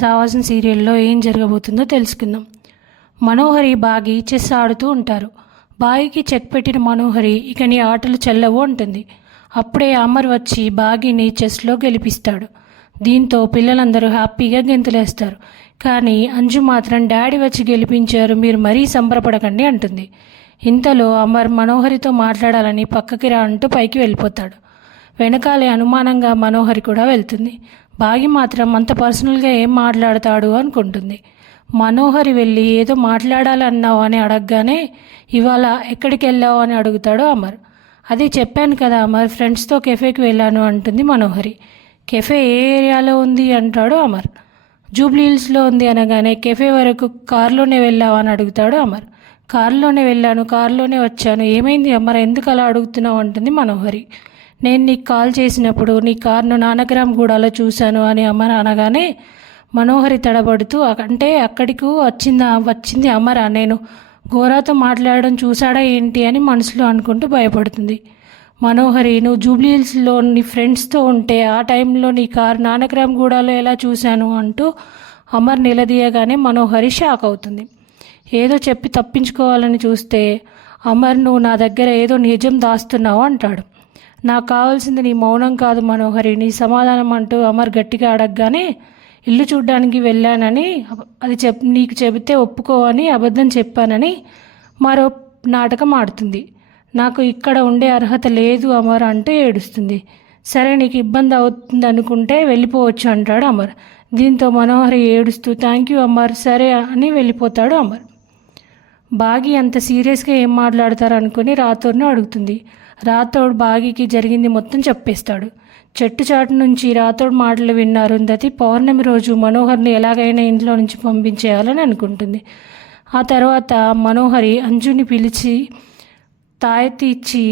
సావాసం సీరియల్లో ఏం జరగబోతుందో తెలుసుకుందాం. మనోహరి బాగి చెస్ ఆడుతూ ఉంటారు. బాగికి చెక్ పెట్టిన మనోహరి ఇక నీ ఆటలు చెల్లవు అంటుంది. అప్పుడే అమర్ వచ్చి బాగిని చెస్లో గెలిపిస్తాడు. దీంతో పిల్లలందరూ హ్యాపీగా గెంతులేస్తారు. కానీ అంజు మాత్రం డాడీ వచ్చి గెలిపించారు, మీరు మరీ సంబరపడకండి అంటుంది. ఇంతలో అమర్ మనోహరితో మాట్లాడాలని పక్కకి రా అంటూ పైకి వెళ్ళిపోతాడు. వెనకాలే అనుమానంగా మనోహరి కూడా వెళ్తుంది. బాగి మాత్రం అంత పర్సనల్గా ఏం మాట్లాడతాడు అనుకుంటుంది. మనోహరి వెళ్ళి ఏదో మాట్లాడాలన్నావు అని అడగగానే ఇవాళ ఎక్కడికి వెళ్ళావు అని అడుగుతాడు అమర్. అది చెప్పాను కదా అమర్, ఫ్రెండ్స్తో కెఫేకి వెళ్ళాను అంటుంది మనోహరి. కెఫే ఏ ఏరియాలో ఉంది అంటాడు అమర్. జూబ్లీ హిల్స్లో ఉంది అనగానే కెఫే వరకు కారులోనే వెళ్ళావు అని అడుగుతాడు అమర్. కారులోనే వెళ్ళాను, కారులోనే వచ్చాను, ఏమైంది అమర్, ఎందుకు అలా అడుగుతున్నావు అంటుంది మనోహరి. నేను నీకు కాల్ చేసినప్పుడు నీ కారును నానక్రామ్గూడలో చూశాను అని అమర్ అనగానే మనోహరి తడబడుతూ అంటే అక్కడికి వచ్చింది అమరా, నేను గోరాతో మాట్లాడడం చూశాడా ఏంటి అని మనసులో అనుకుంటూ భయపడుతుంది. మనోహరి నువ్వు జూబ్లీ హిల్స్లో నీ ఫ్రెండ్స్తో ఉంటే ఆ టైంలో నీ కారు నానక్రామ్గూడలో ఎలా చూశాను అంటూ అమర్ నిలదీయగానే మనోహరి షాక్ అవుతుంది. ఏదో చెప్పి తప్పించుకోవాలని చూస్తే అమర్ నువ్వు నా దగ్గర ఏదో నిజం దాస్తున్నావు అంటాడు. నాకు కావాల్సింది నీ మౌనం కాదు మనోహరి, నీ సమాధానం అంటూ అమర్ గట్టిగా అడగగానే ఇల్లు చూడ్డానికి వెళ్ళానని అది నీకు చెబితే ఒప్పుకోవని అబద్ధం చెప్పానని మరో నాటకం ఆడుతుంది. నాకు ఇక్కడ ఉండే అర్హత లేదు అమర్ అంటూ ఏడుస్తుంది. సరే నీకు ఇబ్బంది అవుతుంది అనుకుంటే వెళ్ళిపోవచ్చు అంటాడు అమర్. దీంతో మనోహరి ఏడుస్తూ థ్యాంక్ యూ అమర్, సరే అని వెళ్ళిపోతాడు అమర్. బాగి అంత సీరియస్గా ఏం మాట్లాడతారు అనుకుని రాథోడ్ను అడుగుతుంది. రాథోడ్ బాగికి జరిగింది మొత్తం చెప్పేస్తాడు. చెట్టు చాటు నుంచి రాథోడ్ మాటలు విన్న అరుంధతి పౌర్ణమి రోజు మనోహర్ని ఎలాగైనా ఇంట్లో నుంచి పంపించేయాలని అనుకుంటుంది. ఆ తర్వాత మనోహరి అంజుని పిలిచి తాయెత్తు ఇచ్చి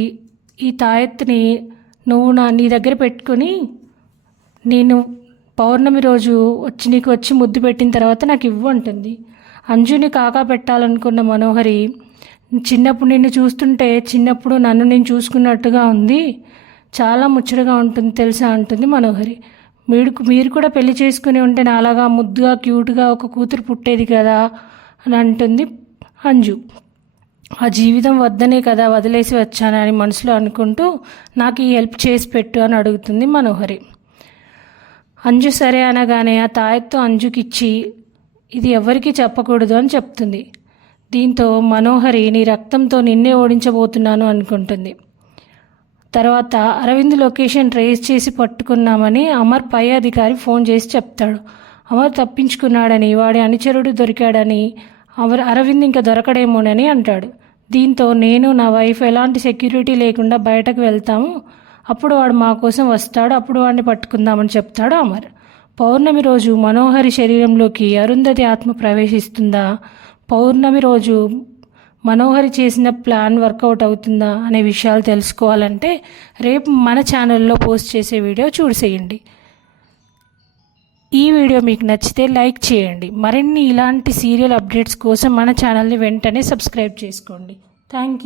ఈ తాయెత్తుని నువ్వు నీ దగ్గర పెట్టుకొని నేను పౌర్ణమి రోజు నీకు వచ్చి ముద్దు పెట్టిన తర్వాత నాకు ఇవ్వు అంటుంది. అంజుని కాకా పెట్టాలనుకున్న మనోహరి చిన్నప్పుడు నిన్ను చూస్తుంటే చిన్నప్పుడు నన్ను నేను చూసుకున్నట్టుగా ఉంది, చాలా ముచ్చటగా ఉంటుంది తెలుసా అంటుంది మనోహరి. మీరు కూడా పెళ్లి చేసుకుని ఉంటే నాలాగా ముద్దుగా క్యూట్గా ఒక కూతురు పుట్టేది కదా అని అంటుంది అంజు. ఆ జీవితం వద్దనే కదా వదిలేసి వచ్చానని మనసులో అనుకుంటూ నాకు ఈ హెల్ప్ చేసి పెట్టు అని అడుగుతుంది మనోహరి. అంజు సరే అనగానే ఆ తాయెత్తు అంజుకిచ్చి ఇది ఎవరికీ చెప్పకూడదు అని చెప్తుంది. దీంతో మనోహరి నీ రక్తంతో నిన్నే ఓడించబోతున్నాను అనుకుంటుంది. తర్వాత అరవింద్ లొకేషన్ ట్రేస్ చేసి పట్టుకున్నామని అమర్ పై అధికారి ఫోన్ చేసి చెప్తాడు. అమర్ తప్పించుకున్నాడని, వాడి అనుచరుడు దొరికాడని, అరవింద్ ఇంకా దొరకడేమోనని అంటాడు. దీంతో నేను నా వైఫ్ ఎలాంటి సెక్యూరిటీ లేకుండా బయటకు వెళ్తాము, అప్పుడు వాడు మా కోసం వస్తాడు, అప్పుడు వాడిని పట్టుకుందామని చెప్తాడు అమర్. పౌర్ణమి రోజు మనోహరి శరీరంలోకి అరుంధతి ఆత్మ ప్రవేశిస్తుందా, పౌర్ణమి రోజు మనోహరి చేసిన ప్లాన్ వర్కౌట్ అవుతుందా అనే విషయాలు తెలుసుకోవాలంటే రేపు మన ఛానల్లో పోస్ట్ చేసే వీడియో చూసేయండి. ఈ వీడియో మీకు నచ్చితే లైక్ చేయండి. మరిన్ని ఇలాంటి సీరియల్ అప్డేట్స్ కోసం మన ఛానల్ని వెంటనే సబ్స్క్రైబ్ చేసుకోండి. Thank you.